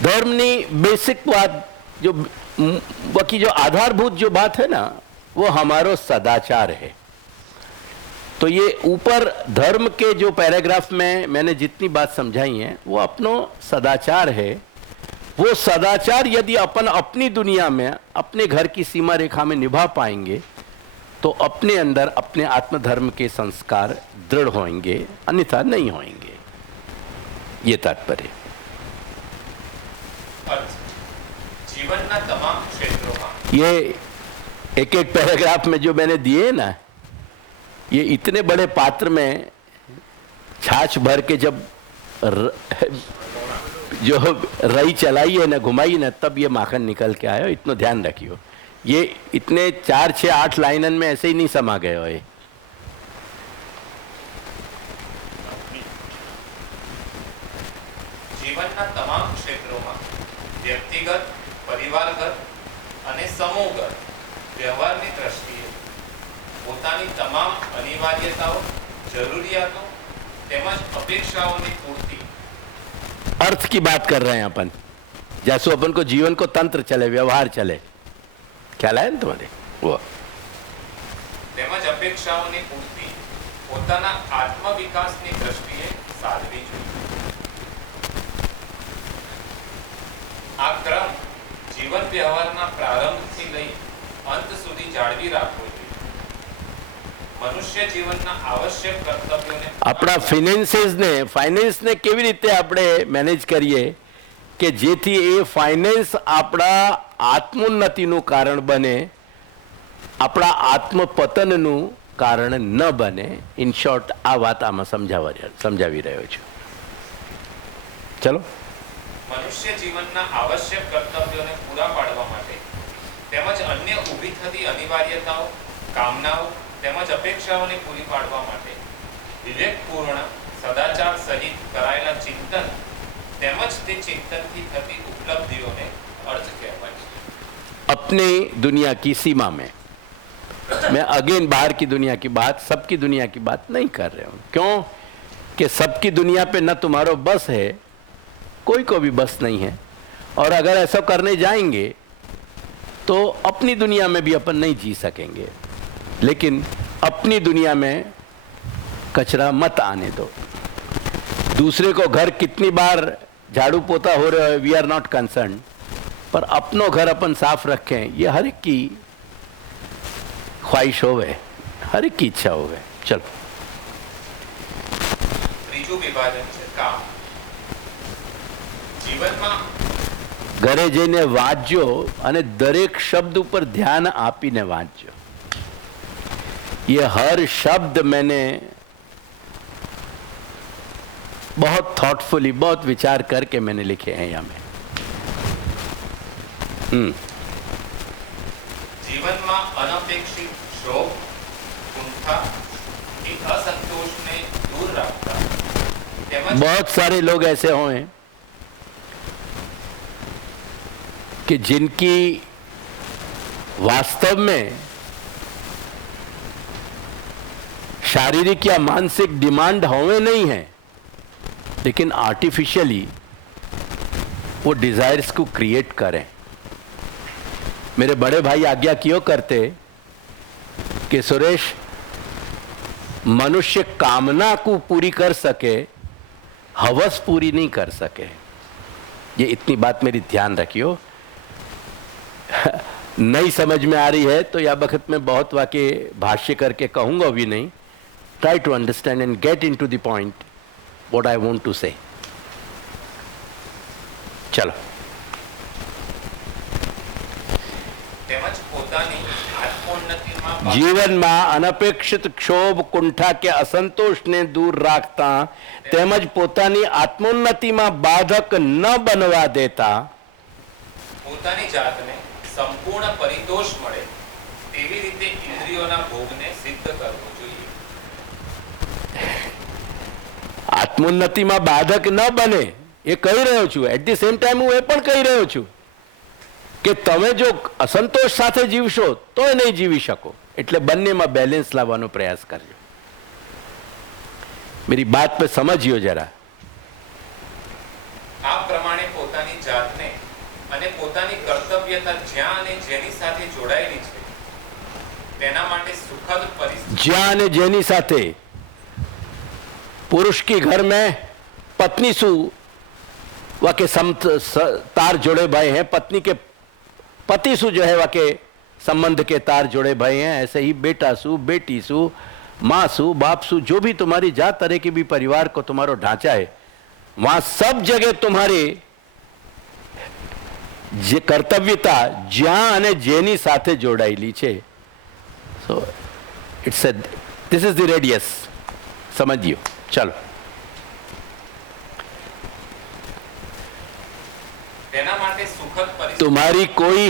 Dharmani basic बात जो बाकी जो आधारभूत जो बात है ना वो हमारो सदाचार है। तो ये ऊपर धर्म के जो पैराग्राफ में मैंने जितनी बात समझाई है वो अपनो सदाचार है। वो सदाचार यदि अपन अपनी दुनिया में अपने घर की सीमा रेखा में निभा पाएंगे तो अपने अंदर अपने आत्मधर्म के संस्कार दृढ़ होंगे, अन्यथा नहीं होंगे। ये तात्पर्य। जीवन ना तमाम क्षेत्रों में ये एक एक पैराग्राफ में जो मैंने दिए ना, ये इतने बड़े पात्र में छाछ भर के जब जो रई चलाई है ना, घुमाई ना, तब ये माखन निकल के आया। इतना ध्यान रखियो, ये इतने 4, 6, 8 लाइनन में ऐसे ही नहीं समा गए हो। ये जीवनना તમામ ક્ષેત્રોમાં વ્યક્તિગત, પરિવારગત અને સમૂહગત વ્યવહારની દ્રષ્ટિએ પોતાની તમામ અનિવાર્યતાઓ, જરૂરિયાતો તેમજ અપેક્ષાઓની પૂર્તિ। अर्थ की बात कर रहे हैं अपन, जैसे अपन को जीवन को तंत्र चले, व्यवहार चले, ख्याल आया ना तुम्हारे? वो તેમજ અપેક્ષાઓની પૂર્તિ પોતાના આત્મવિકાસની દ્રષ્ટિએ સાધવી જોઈએ। આ ક્રમ જીવન વ્યવહારના પ્રારંભથી લઈ અંત સુધી જાળવી રાખવો જોઈએ। મનુષ્ય જીવનના આવશ્યક કર્તવ્યોને अपना फाइनेंस ने केवी रीते આપણે મેનેજ કરીએ કે જેથી એ ફાઇનાન્સ આપણા આત્મોન્નતિનું કારણ બને, આપણા આત્મપતનનું કારણ ન બને। ઇન શોર્ટ આ વાત આમાં સમજાવી રહ્યો છું। ચલો, મનુષ્ય જીવનના આવશ્યક કર્તવ્યોને પૂરા પાડવા માટે તેમજ અન્ય ઊભી થતી અનિવાર્યતાઓ, કામનાઓ તેમજ અપેક્ષાઓને પૂરી પાડવા માટે વિવેકપૂર્ણ સદાચાર સહિત કરાયેલા ચિંતન તેમજ તે ચિંતનથી થતી ઉપલબ્ધિઓને અર્થ કહેવાય છે। अपनी दुनिया की सीमा में, मैं अगेन बाहर की दुनिया की बात, सबकी दुनिया की बात नहीं कर रहा हूं। क्यों कि सबकी दुनिया पे न तुम्हारो बस है, कोई को भी बस नहीं है। और अगर ऐसा करने जाएंगे तो अपनी दुनिया में भी अपन नहीं जी सकेंगे। लेकिन अपनी दुनिया में कचरा मत आने दो। दूसरे को घर कितनी बार झाड़ू पोता हो रहा है, वी आर नॉट कंसर्न, पर अपनो घर अपन साफ रखें, ये हर एक की ख्वाहिश होवे, हर एक की इच्छा होवे। चलो, ત્રીજું વિભાજન છે કામ। જીવનમાં ઘરે જઈને વાંચજો અને દરેક શબ્દ ઉપર ध्यान આપીને વાંચજો। ये हर शब्द मैंने बहुत थॉटफुली, बहुत विचार करके मैंने लिखे हैं यहाँ में। જીવનમાં અનપેક્ષિત શોક, કુંઠા કે અસંતોષને દૂર રાખતા તેમજ बहुत सारे लोग ऐसे हों कि जिनकी वास्तव में शारीरिक या मानसिक डिमांड होवे नहीं है, लेकिन आर्टिफिशियली वो डिजायर्स को क्रिएट करें। मेरे बड़े भाई आज्ञा क्यों करते कि सुरेश, मनुष्य कामना को पूरी कर सके, हवस पूरी नहीं कर सके। ये इतनी बात मेरी ध्यान रखियो। नहीं समझ में आ रही है तो या वक्त में बहुत वाक्य भाष्य करके कहूंगा भी नहीं। Try to understand and get into the point what I want to say. चलो, તેમજ પોતાની આત્મોન્નતિમાં जीवन में अनपेक्षित क्षोभ, कुंठा के असंतोष ने दूर राखता તેમજ પોતાની આત્મોન્નતિ में बाधक न बनवा देता પોતાની જાતને સંપૂર્ણ પરિતોષ મળે તેવી રીતે ઇન્દ્રિયોના ભોગને સિદ્ધ કરવું જોઈએ। आत्मोन्नति में बाधक न बने ये कही રહ્યો છું। एट द सेम टाइम હું એ પણ કહી રહ્યો છું કે તમે જો અસંતોષ સાથે જીવશો તો નહીં જીવી શકો। એટલે બંનેમાં બેલેન્સ લાવવાનો પ્રયાસ કરજો। मेरी बात पे समझियो जरा। આ પ્રમાણે પોતાની જાતને પોતાની કર્તવ્યતા જ્યાં અને જેની સાથે જોડાયેલી છે તેના માટે સુખદ પરિસ્થિતિ જ્યાં અને જેની સાથે पुरुष की घर में पत्नी सु वाके तार जुड़े भय हैं, पत्नी के पति सु जो है वाके संबंध के तार जुड़े भय हैं, ऐसे ही बेटा सु, बेटी सु, माँ सु, बाप सु, जो भी तुम्हारी जात तरह के भी परिवार को तुम्हारो ढांचा है, वहां सब जगह तुम्हारे जे कर्तव्यता ज्यां अने जेनी साथे जोड़ाયેલી છે. So it's a this is the radius. समझियो. चलो. તેના માટે સુખદ પરિસ્થિતિ तुम्हारी कोई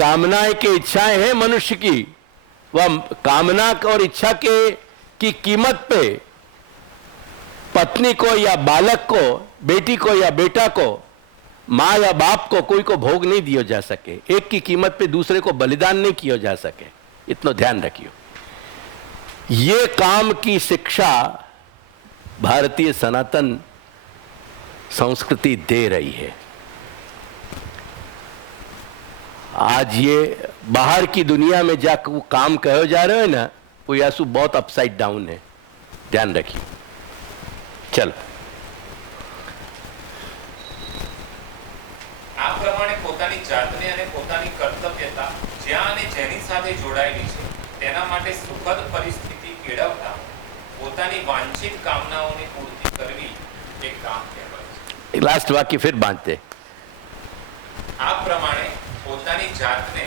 कामनाएं के इच्छाएं हैं मनुष्य की, वह कामना और इच्छा के की कीमत पे पत्नी को या बालक को, बेटी को या बेटा को, माँ या बाप को, कोई को भोग नहीं दिया जा सके. एक की कीमत पे दूसरे को बलिदान नहीं किया जा सके. इतना ध्यान रखियो. ये काम की शिक्षा भारतीय सनातन संस्कृति दे रही है. आज ये बाहर की दुनिया में जा वो काम कहो जा रहे हो ना, वो यासु बहुत अपसाइड डाउन है. ध्यान रखिए. चलो. આ પ્રમાણે પોતાની જાતને અને પોતાની કર્તવ્યતા જ્યાં અને જેની સાથે જોડાયેલી છે તેના માટે સુખદ પરિસ્થિતિ કેળવતા પોતાની વાંછિત કામનાઓની પૂર્તિ કરવી એક કામ કહેવાય છે. लास्ट वाक्य फिर बांधते. આ પ્રમાણે પોતાની જાતને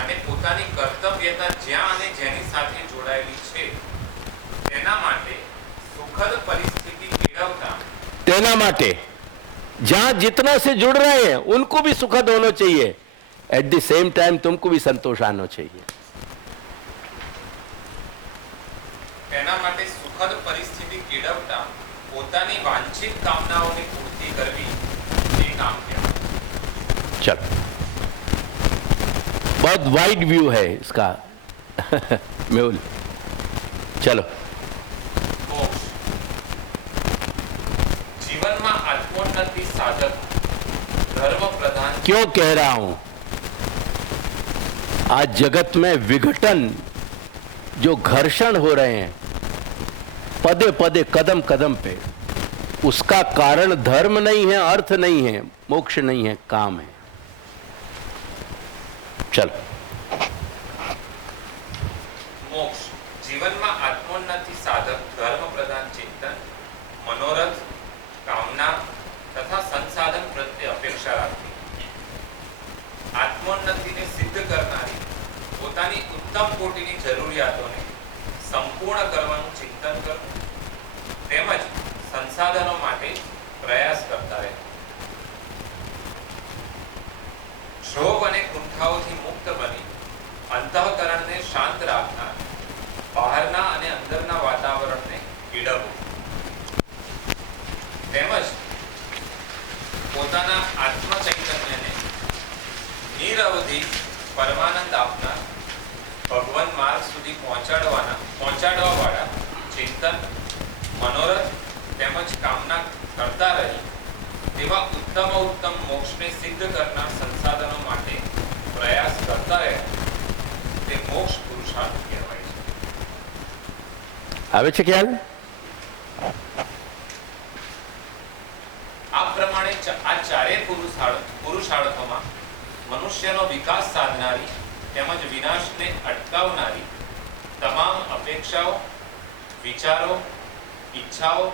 અને પોતાની કર્તવ્યતા જ્યાં અને જેની સાથે જોડાયેલી છે તેના માટે સુખદ પરિસ્થિતિ કેળવતા तेना माटे जहां जितना से जुड़ रहे हैं उनको भी सुखद होना चाहिए. एट द सेम टाइम तुमको भी संतोष आना चाहिए. તેના માટે સુખદ પરિસ્થિતિ કેળવતા પોતાની વાંછિત કામનાઓની પૂર્તિ કરવી એ કામ કહેવાય. चलो. बहुत वाइड व्यू है इसका. मेहुल. चलो. મોક્ષ જીવનમાં આત્મોન્નતિ સાધક ધર્મ પ્રધાન क्यों कह रहा हूं? आज जगत में विघटन, जो घर्षण हो रहे हैं पदे पदे कदम कदम पे, उसका कारण धर्म नहीं है, अर्थ नहीं है, मोक्ष नहीं है, काम है. चलो. મોક્ષ જીવનમાં આત્મોન્નતિ સાધક ધર્મ પ્રધાન ચિંતન મનોરથ કામના તથા સંસાધન પ્રત્યે અપેક્ષા રાખવી આત્મોન્નતિને સિદ્ધ કરનારી પોતાની ઉત્તમ કોટીની જરૂરિયાતોને સંપૂર્ણ કરવાનું ચિંતન કરવું તેમજ સંસાધનો માટે પ્રયાસ કરતા રહેવું ક્ષોભ અને કુંઠાઓથી મુક્ત બની અંતઃકરણને શાંત રાખનાર બહારના અને અંદરના વાતાવરણને કેળવવું તેમજ પોતાના આત્મ ચૈતન્યને નિરવધિ પરમાનંદ આપનાર ભગવાન માર્ગ સુધી પહોંચાડવા વાળા ચિંતન મનોરથ તેમજ કામના કરતા રહી તેવા ઉત્તમ મોક્ષને સિદ્ધ કરનાર સંસાધનો માટે પ્રયાસ કરતા રહે તે મોક્ષ પુરુષાર્થ કહેવાય છે. આવે છે ખ્યાલ? આ પ્રમાણે આ ચારે પુરુષાર્થોમાં મનુષ્યનો વિકાસ સાધનારી તેમજ વિનાશને અટકાવનારી તમામ અપેક્ષાઓ વિચારો ઈચ્છાઓ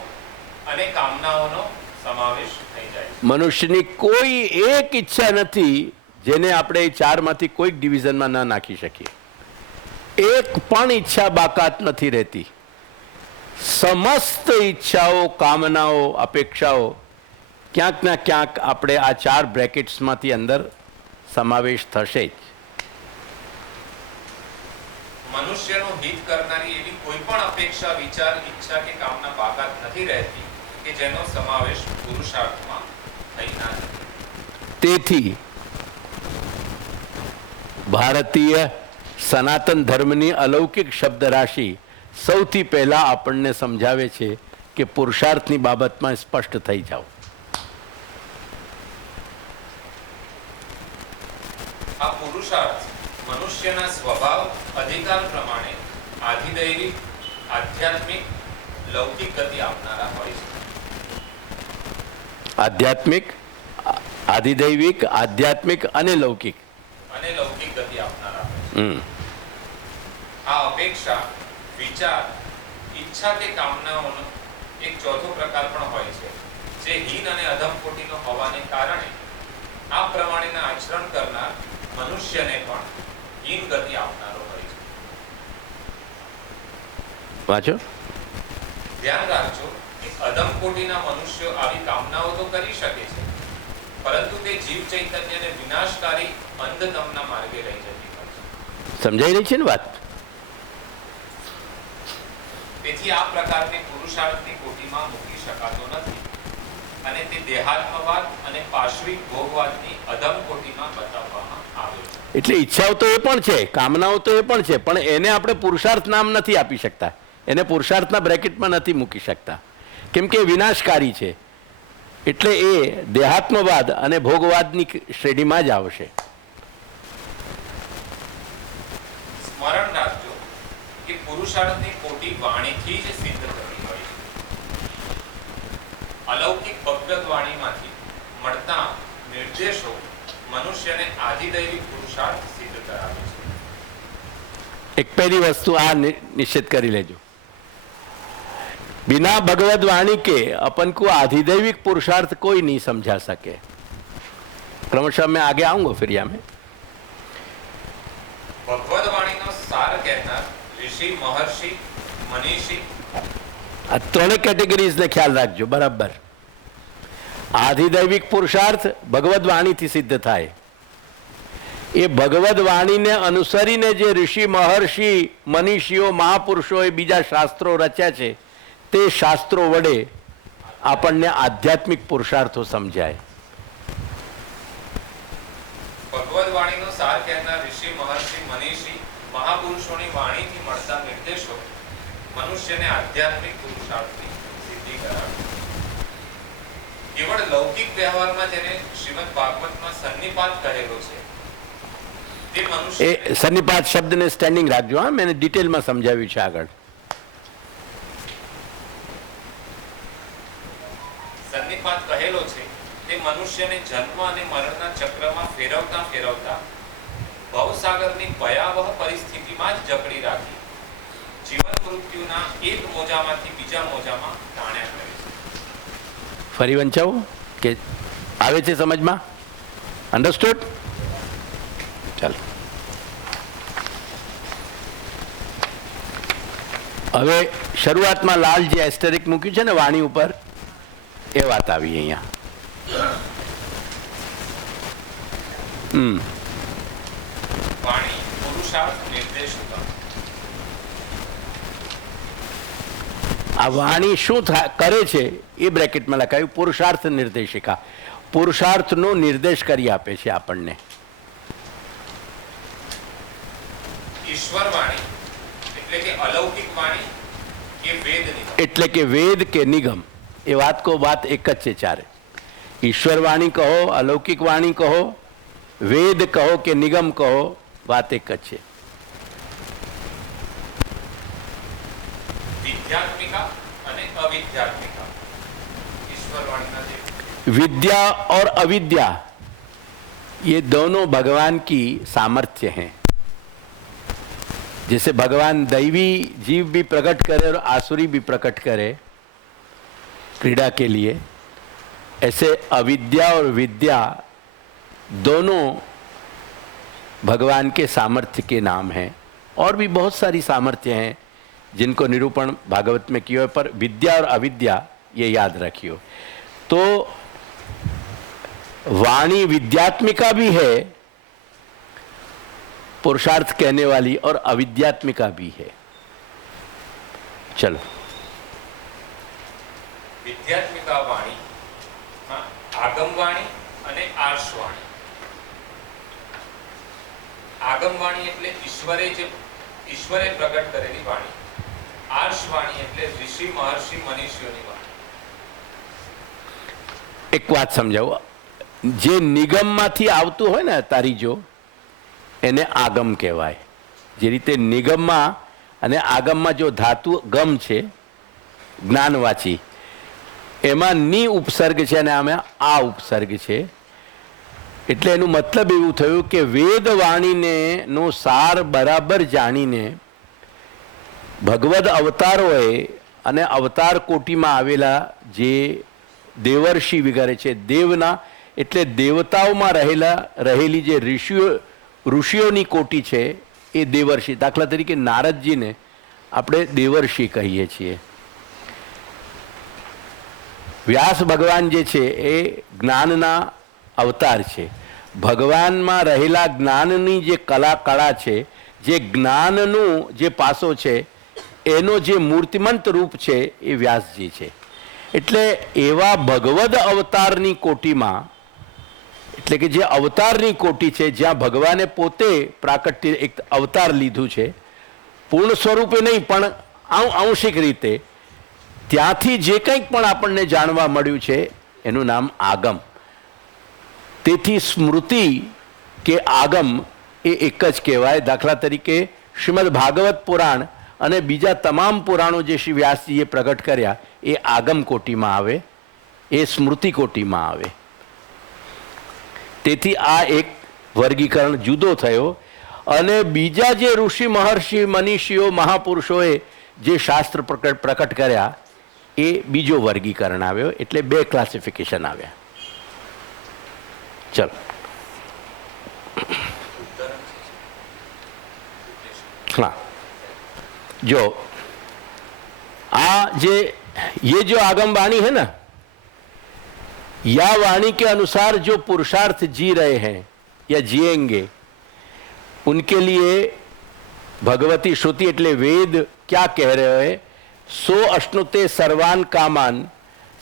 અને કામનાઓનો સમાવેશ થઈ જાય છે. મનુષ્યની કોઈ એક ઈચ્છા નથી જેને આપણે એ ચારમાંથી કોઈક ડિવિઝનમાં ન નાખી શકીએ. એક પણ ઈચ્છા બાકાત નથી રહેતી. સમસ્ત ઈચ્છાઓ, કામનાઓ, અપેક્ષાઓ ક્યાંક ના ક્યાંક આપણે આ ચાર બ્રેકેટ્સમાંથી અંદર સમાવેશ થશે જ. મનુષ્યનું હિત કરનારી એવી કોઈ પણ અપેક્ષા વિચાર ઈચ્છા કે કામના બાકાત નથી રહેતી કે જેનો સમાવેશ પુરુષાર્થમાં થઈ ના શકે. તેથી ભારતીય સનાતન ધર્મની અલૌકિક શબ્દ રાશિ સૌથી પહેલા આપણને સમજાવે છે કે પુરુષાર્થની બાબતમાં સ્પષ્ટ થઈ જાઓ. આ પુરુષાર્થ મનુષ્યના સ્વભાવ અધિકાર પ્રમાણે આધિદૈવિક, આધ્યાત્મિક, લૌકિક ગતિ આપનારા હોય છે. આધ્યાત્મિક, આધિદૈવિક, આધ્યાત્મિક અને લૌકિક ગતિ આપનારા હોય છે. આ અપેક્ષા, વિચાર, ઈચ્છા કે કામનાઓનો એક ચોથો પ્રકાર પણ હોય છે, જે હીન અને અધમ કોટીનો હોવાને કારણે આ પ્રમાણેના આચરણ કરનાર મનુષ્યને પણ હીન ગતિ આપનારો હોય છે. વાંચો. ધ્યાન રાખજો કે અધમ કોટીના મનુષ્યો આવી કામનાઓ તો કરી શકે છે, પરંતુ તે જીવ ચૈતન્યને વિનાશકારી અંધતમના માર્ગે લઈ જતી હોય છે. સમજાઈ રહી છે ને વાત? તેથી આ પ્રકારની પુરુષાર્થની કોટીમાં મૂકી શકાતો નથી અને તે દેહાત્મવાદ અને પાશ્વિક ભોગવાદની અધમ કોટીમાં બતાવવામાં આવે છે. એટલે ઈચ્છાઓ તો એ પણ છે, કામનાઓ તો એ પણ છે, પણ એને આપણે પુરુષાર્થ નામ નથી આપી શકતા, એને પુરુષાર્થના બ્રેકેટમાં નથી મૂકી શકતા, કેમ કે વિનાશકારી છે. એટલે એ દેહાત્મવાદ અને ભોગવાદની શ્રેણીમાં જ આવશે. સ્મરણ રાખજો કે પુરુષાર્થની કોટી વાણીથી જ સિદ્ધ થતી હોય છે. અલૌકિક ભગવદ વાણીમાંથી મળતા નિર્દેશો મનુષ્યને આધિદૈવિક પુરુષાર્થ સિદ્ધ કરાવે છે. એક પહેલી વસ્તુ આ નિશ્ચિત કરી લેજો, बिना भगवत वाणी के अपन को आधिदैविक पुरुषार्थ कोई नहीं समझा सके. क्रमशः मैं आगे आऊंगा फिर यहाँ में. भगवत वाणी नो सार कहना ऋषि, महर्षि, मनीषी, આ ત્રણે કેટેગરીઝ ને ખ્યાલ રાખજો બરાબર. આધિદૈવિક પુરુષાર્થ ભગવદ વાણીથી સિદ્ધ થાય. એ ભગવદ વાણીને અનુસરીને જે ઋષિ, મહર્ષિ, મનીષીઓ, મહાપુરુષોએ બીજા શાસ્ત્રો રચ્યા છે, તે શાસ્ત્રો વડે આપણને આધ્યાત્મિક પુરુષાર્થો સમજાય. ભગવદ વાણીનો સાર કહેનાર ઋષિ, મહર્ષિ, મનીષી, મહાપુરુષોની વાણીથી મળતા નિર્દેશો મનુષ્યને આધ્યાત્મિક પુરુષાર્થની સિદ્ધિ કરાવે. કેવળ લૌકિક વ્યવહારમાં જેને શ્રીમદ ભાગવતમાં સન્નિપાત કહેલો છે, તે મનુષ્ય એ સન્નિપાત શબ્દને સ્ટેન્ડિંગ રાખજો. હા, મેં ડિટેલમાં સમજાવ્યું છે આગળ. સન્નિપાત કહેલો છે તે મનુષ્યને જન્મ અને મરણના ચક્રમાં ફેરવતા ફેરવતા ભવસાગરની ભયાવહ પરિસ્થિતિમાં જ જકડી રાખી જીવન મૃત્યુના એક મોજામાંથી બીજા મોજામાં તાણ્યા કરે છે. ફરી વંચાવો કે આવે છે સમજમાં? અન્ડરસ્ટુડ? ચાલો હવે શરૂઆતમાં લાલ જે એસ્ટેરિક મૂક્યું છે ને વાણી ઉપર, એ વાત આવી અહીંયા. વાણી પુરુષાર્થ નિર્દેશિકા. આ વાણી શું કરે છે એ બ્રેકેટમાં લખાયું, પુરુષાર્થ નિર્દેશિકા. પુરુષાર્થનો નિર્દેશ કરી આપે છે આપણને. ઈશ્વર વાણી એટલે કે અલૌકિક વાણી કે વેદ નિગમ. એટલે કે વેદ કે નિગમ, એ વાત કો વાત એક જ છે ચારે. ઈશ્વર વાણી કહો, અલૌકિક વાણી કહો, વેદ કહો કે નિગમ કહો, વાત એક જ છે. विद्यात्मिका અને અવિદ્યાત્મિકા ઈશ્વર વાણીના જે विद्या और अविद्या ये दोनों भगवान की सामर्थ्य हैं. जैसे भगवान दैवी जीव भी प्रकट करे और आसुरी भी प्रकट करे क्रीड़ा के लिए, ऐसे अविद्या और विद्या दोनों भगवान के सामर्थ्य के नाम हैं. और भी बहुत सारी सामर्थ्य हैं जिनको निरूपण भागवत में किया है, पर विद्या और अविद्या ये याद रखियो. तो वाणी विद्यात्मिका भी है, पुरुषार्थ कहने वाली, और अविद्यात्मिका भी है. चलो વિદ્યાત્મિકા વાણી, આગમ વાણી અને આર્ષ વાણી. આગમ વાણી એટલે ઈશ્વરે પ્રગટ કરેલી વાણી. આર્ષ વાણી એટલે ઋષિ, મહર્ષિ, મનીષીઓની વાણી. એક વાત સમજાવો, જે નિગમમાંથી આવતું હોય ને તારી જો, એને આગમ કહેવાય. જે રીતે નિગમમાં અને આગમમાં જો ધાતુ ગમ છે જ્ઞાનવાચી, એમાં ની ઉપસર્ગ છે અને આમાં આ ઉપસર્ગ છે. એટલે એનું મતલબ એવું થયું કે વેદ વાણીને નો સાર બરાબર જાણીને ભગવદ અવતારોએ અને અવતાર કોટીમાં આવેલા જે દેવર્ષિ વગેરે છે, દેવના એટલે દેવતાઓમાં રહેલી જે ઋષિઓની કોટી છે એ દેવર્ષિ. દાખલા તરીકે નારદજીને આપણે દેવર્ષિ કહીએ છીએ. વ્યાસ ભગવાન જે છે એ જ્ઞાનના અવતાર છે. ભગવાનમાં રહેલા જ્ઞાનની જે કળા છે, જે જ્ઞાનનું જે પાસો છે, એનો જે મૂર્તિમંત રૂપ છે એ વ્યાસજી છે. એટલે એવા ભગવદ અવતારની કોટીમાં, એટલે કે જે અવતારની કોટી છે જ્યાં ભગવાને પોતે પ્રાકટ્ય એક અવતાર લીધું છે, પૂર્ણ સ્વરૂપે નહીં પણ આંશિક રીતે, ત્યાંથી જે કંઈક પણ આપણને જાણવા મળ્યું છે એનું નામ આગમ. તેથી સ્મૃતિ કે આગમ એ એક જ કહેવાય. દાખલા તરીકે શ્રીમદ ભાગવત પુરાણ અને બીજા તમામ પુરાણો જે શ્રી વ્યાસજીએ પ્રગટ કર્યા એ આગમ કોટીમાં આવે, એ સ્મૃતિ કોટીમાં આવે. તેથી આ એક વર્ગીકરણ જુદો થયો. અને બીજા જે ઋષિ મહર્ષિ મનીષીઓ મહાપુરુષોએ જે શાસ્ત્ર પ્રકટ કર્યા એ બીજો વર્ગીકરણ આવ્યો. એટલે બે ક્લાસિફિકેશન આવ્યા. ચલો, हाँ, जो ये जो आगम वाणी है ना, या वाणी के अनुसार जो पुरुषार्थ जी रहे हैं या जिएंगे, उनके लिए भगवती श्रुति એટલે વેદ क्या कह रहे हैं? सो अश्नुते सर्वान कामान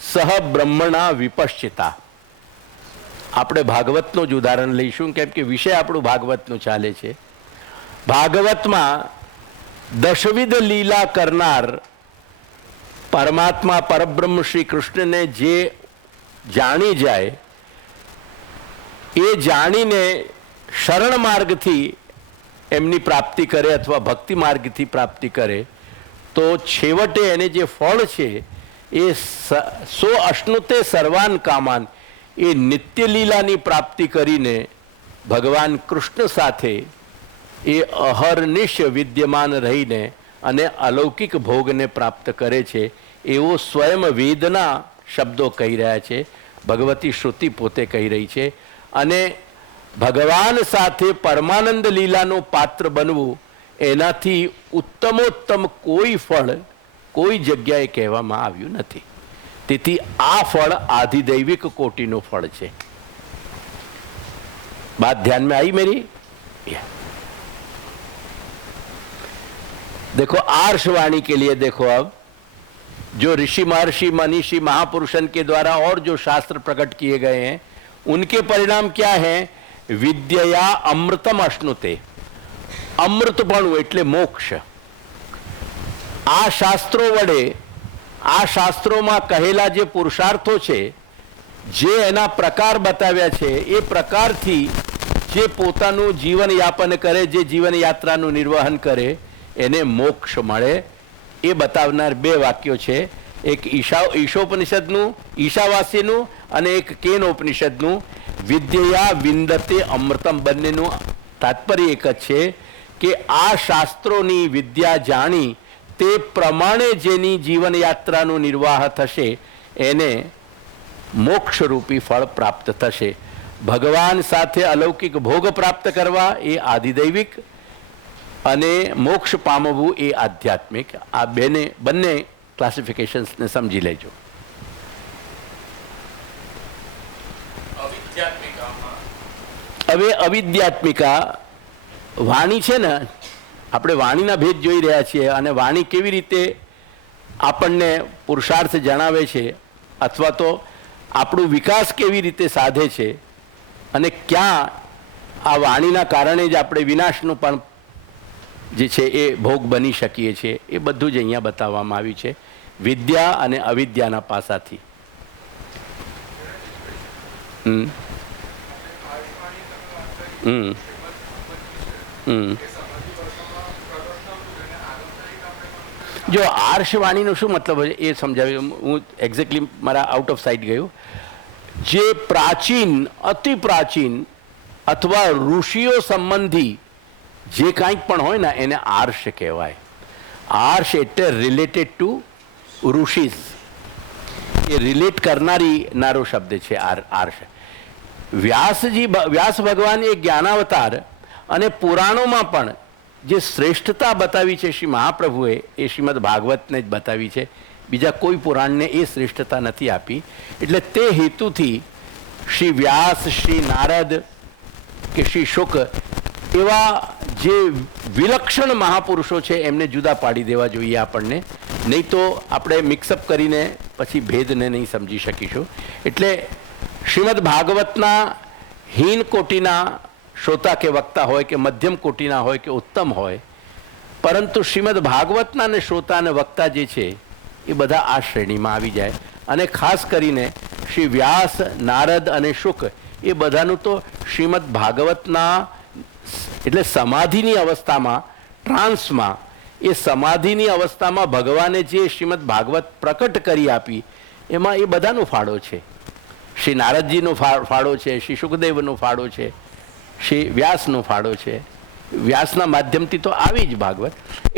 सह ब्रह्मणा विपश्चिता. આપણે ભાગવતનું જ ઉદાહરણ લઈશું કેમ કે વિષય આપણું ભાગવતનું ચાલે છે. ભાગવતમાં દશવિધ લીલા કરનાર પરમાત્મા પરબ્રહ્મ શ્રી કૃષ્ણને જે જાણી જાય, એ જાણીને શરણ માર્ગથી એમની પ્રાપ્તિ કરે અથવા ભક્તિ માર્ગથી પ્રાપ્તિ કરે તો છેવટે એને જે ફળ છે એ સો અશ્નુતે સર્વાન કામાન, એ નિત્ય લીલાની પ્રાપ્તિ કરીને ભગવાન કૃષ્ણ સાથે એ અહર્નિશ વિદ્યમાન રહીને અને અલૌકિક ભોગને પ્રાપ્ત કરે છે એવો સ્વયં વેદના શબ્દો કહી રહ્યા છે, ભગવતી શ્રુતિ પોતે કહી રહી છે. અને ભગવાન સાથે પરમાનંદ લીલાનું પાત્ર બનવું એનાથી ઉત્તમોત્તમ કોઈ ફળ કોઈ જગ્યાએ કહેવામાં આવ્યું નથી. તેથી આ ફળ આધિदैविक कोटिનું फल છે. बात ध्यान में आई मेरी? देखो आर्षवाणी के लिए देखो, अब जो ऋषि महर्षि मनीषी महापुरुषन के द्वारा और जो शास्त्र प्रकट किए गए हैं उनके परिणाम क्या है? विद्या अमृतम अश्नुते, अमृतपणु એટલે મોક્ષ. આ શાસ્ત્રો વડે, આ શાસ્ત્રોમાં કહેલા જે પુરુષાર્થો છે, જે એના પ્રકાર બતાવ્યા છે, એ પ્રકારથી જે પોતાનું જીવન યાપન કરે, જે જીવન યાત્રાનું નિર્વહન કરે એને મોક્ષ મળે. એ બતાવનાર બે વાક્યો છે, એક ઈશોપનિષદનું ઈશાવાસ્યનું અને એક કેનોપનિષદનું. વિદ્યા વિંદતે અમૃતમ, બંનેનું તાત્પર્ય એક જ છે કે આ શાસ્ત્રોની વિદ્યા જાણી તે પ્રમાણે જેની જીવન યાત્રાનું નિર્વાહ થશે એને મોક્ષરૂપી ફળ પ્રાપ્ત થશે. ભગવાન સાથે અલૌકિક ભોગ પ્રાપ્ત કરવા એ આધિदैविक અને મોક્ષ પામવું એ આધ્યાત્મિક. આ બંને ક્લાસિફિકેશન્સને સમજી લેજો. હવે અવિદ્યાત્મિકા વાણી છે ને, આપણે વાણીના ભેદ જોઈ રહ્યા છીએ અને વાણી કેવી રીતે આપણને પુરુષાર્થ જણાવે છે અથવા તો આપણો વિકાસ કેવી રીતે સાધે છે અને ક્યાં આ વાણીના કારણે જ આપણે વિનાશનું પણ જે છે એ ભોગ બની શકીએ છીએ, એ બધું જ અહીંયા બતાવવામાં આવ્યું છે વિદ્યા અને અવિદ્યાના પાસાથી. જો આર્ષવાણીનો શું મતલબ હોય એ સમજાવ્યું. હું એક્ઝેક્ટલી મારા આઉટ ઓફ સાઇટ ગયું. જે પ્રાચીન, અતિ પ્રાચીન અથવા ઋષિઓ સંબંધી જે કાંઈક પણ હોય ને એને આર્ષ કહેવાય. આર્ષ એટલે રિલેટેડ ટુ ઋષિઝ, એ રિલેટ કરનારી નારો શબ્દ છે આર્ષ. વ્યાસ ભગવાન એ જ્ઞાનાવતાર અને પુરાણોમાં પણ જે શ્રેષ્ઠતા બતાવી છે શ્રી મહાપ્રભુએ એ શ્રીમદ ભાગવતને જ બતાવી છે. બીજા કોઈ પુરાણને એ શ્રેષ્ઠતા નથી આપી. એટલે તે હેતુથી શ્રી વ્યાસ, શ્રી નારદ કે શ્રી શુક એવા જે વિલક્ષણ મહાપુરુષો છે એમને જુદા પાડી દેવા જોઈએ આપણને. નહીં તો આપણે મિક્સઅપ કરીને પછી ભેદને નહીં સમજી શકીશું. એટલે શ્રીમદ ભાગવતના હીન કોટીના શ્રોતા કે વક્તા હોય કે મધ્યમ કોટીના હોય કે ઉત્તમ હોય, પરંતુ શ્રીમદ ભાગવતના ને શ્રોતા અને વક્તા જે છે એ બધા આ શ્રેણીમાં આવી જાય. અને ખાસ કરીને શ્રી વ્યાસ, નારદ અને શુક એ બધાનું તો શ્રીમદ ભાગવતના એટલે સમાધિની અવસ્થામાં, ટ્રાન્સમાં, એ સમાધિની અવસ્થામાં ભગવાને જે શ્રીમદ ભાગવત પ્રકટ કરી આપી એમાં એ બધાનો ફાળો છે. શ્રી નારદજીનો ફાળો છે, શ્રી શુકદેવનો ફાળો છે, શ્રી વ્યાસનો ફાળો છે. વ્યાસના માધ્યમથી તો આવી જ ભાગવત.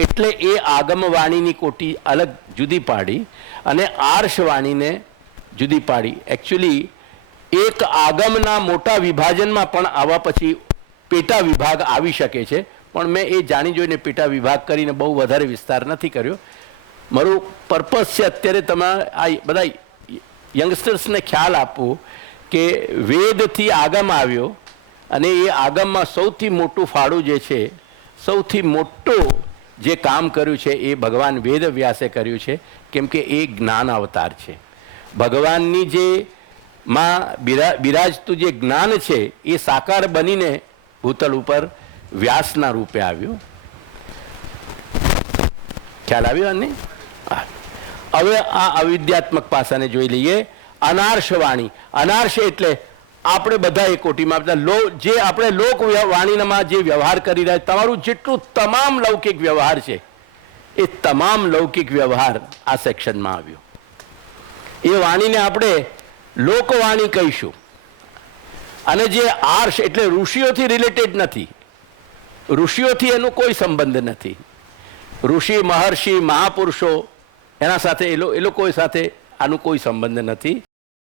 એટલે એ આગમવાણીની કોટી અલગ જુદી પાડી અને આર્ષવાણીને જુદી પાડી. એકચ્યુઅલી એક આગમના મોટા વિભાજનમાં પણ આવા પછી પેટા વિભાગ આવી શકે છે, પણ મેં એ જાણી જોઈને પેટા વિભાગ કરીને બહુ વધારે વિસ્તાર નથી કર્યો. મારું પર્પઝ છે અત્યારે તમારે આ બધા યંગસ્ટર્સને ખ્યાલ આપવું કે વેદથી આગમ આવ્યો અને એ આગમમાં સૌથી મોટું ફાળું જે છે, સૌથી મોટું જે કામ કર્યું છે એ ભગવાન વેદ વ્યાસે કર્યું છે. કેમ કે એ જ્ઞાન અવતાર છે. ભગવાનની જે માં બિરાજતું જે જ્ઞાન છે એ સાકાર બનીને ભૂતલ ઉપર વ્યાસના રૂપે આવ્યું. ખ્યાલ આવ્યો? અને હવે આ અવિદ્યાત્મક પાસાને જોઈ લઈએ. અનાર્ષવાણી. અનાર્ષ એટલે આપણે બધા એ કોટીમાં જે આપણે લોકવાણીમાં જે વ્યવહાર કરી રહ્યા, તમારું જેટલું તમામ લૌકિક વ્યવહાર છે એ તમામ લૌકિક વ્યવહાર આ સેક્શનમાં આવ્યો. એ વાણીને આપણે લોકવાણી કહીશું. અને જે આર્ષ એટલે ઋષિઓથી રિલેટેડ નથી, ઋષિઓથી એનો કોઈ સંબંધ નથી. ઋષિ, મહર્ષિ, મહાપુરુષો એના સાથે એ લોકો સાથે આનું કોઈ સંબંધ નથી.